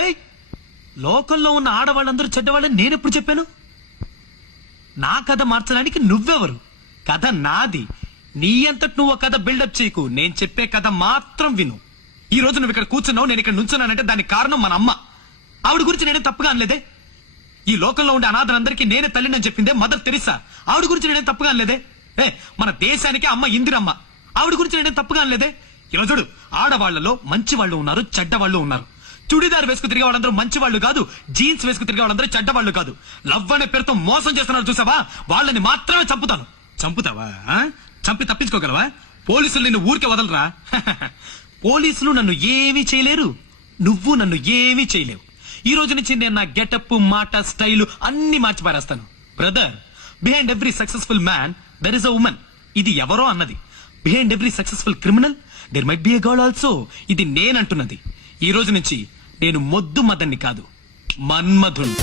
ఏయ్, లోకంలో ఉన్న ఆడవాళ్ళందరూ చెడ్డవాళ్ళని నేనెప్పుడు చెప్పాను? నా కథ మార్చడానికి నువ్వెవరు? కథ నాది. నీ అంతటి నువ్వు కథ బిల్డప్ చేయకు. నేను చెప్పే కథ మాత్రం విను. ఈ రోజు నువ్వు ఇక్కడ కూర్చున్నావు, నేను ఇక్కడ నుంచున్నానంటే దానికి కారణం మన అమ్మ. ఆవిడ గురించి నేనే తప్పుగా అనలేదే. ఈ లోకంలో ఉండే అనాథలందరికీ నేనే తల్లిని చెప్పిందే మదర్ తెరిసా. ఆవిడ గురించి నేనే తప్పుగా అనలేదే. మన దేశానికి అమ్మ ఇందిరమ్మ. ఆవిడ గురించి నేనే తప్పుగా అనలేదే. ఇలా చూడు, ఆడవాళ్లలో మంచి వాళ్ళు ఉన్నారు, చెడ్డ వాళ్ళు ఉన్నారు. చుడిదార్ వేసుకు తిరిగే వాళ్ళందరూ మంచి వాళ్ళు కాదు, జీన్స్ వేసుకు తిరిగే వాళ్ళందరూ చెడ్డ వాళ్ళు కాదు. లవ్ అనే పేరుతో మోసం చేస్తున్నారు చూసావా, వాళ్ళని మాత్రమే చంపుతాను. చంపుతావా? చంపి తప్పించుకోగలవా? పోలీసులు నిన్ను ఊరికే వదలరా. పోలీసులు నన్ను ఏమీ చేయలేరు, నువ్వు నన్ను ఏమీ చేయలేవు. ఈ రోజు నుంచి నేను నా గెటప్, మాట, స్టైల్ అన్ని మార్చి పారేస్తాను. Brother, behind every successful man there is a woman. ఇది ఎవరో అన్నది. Behind every successful criminal there might be a girl also. ఇది నేనంటున్నది. ఈ రోజు నుంచి నేను మొద్దు మదన్ని కాదు, మన్మధుణ్ణి.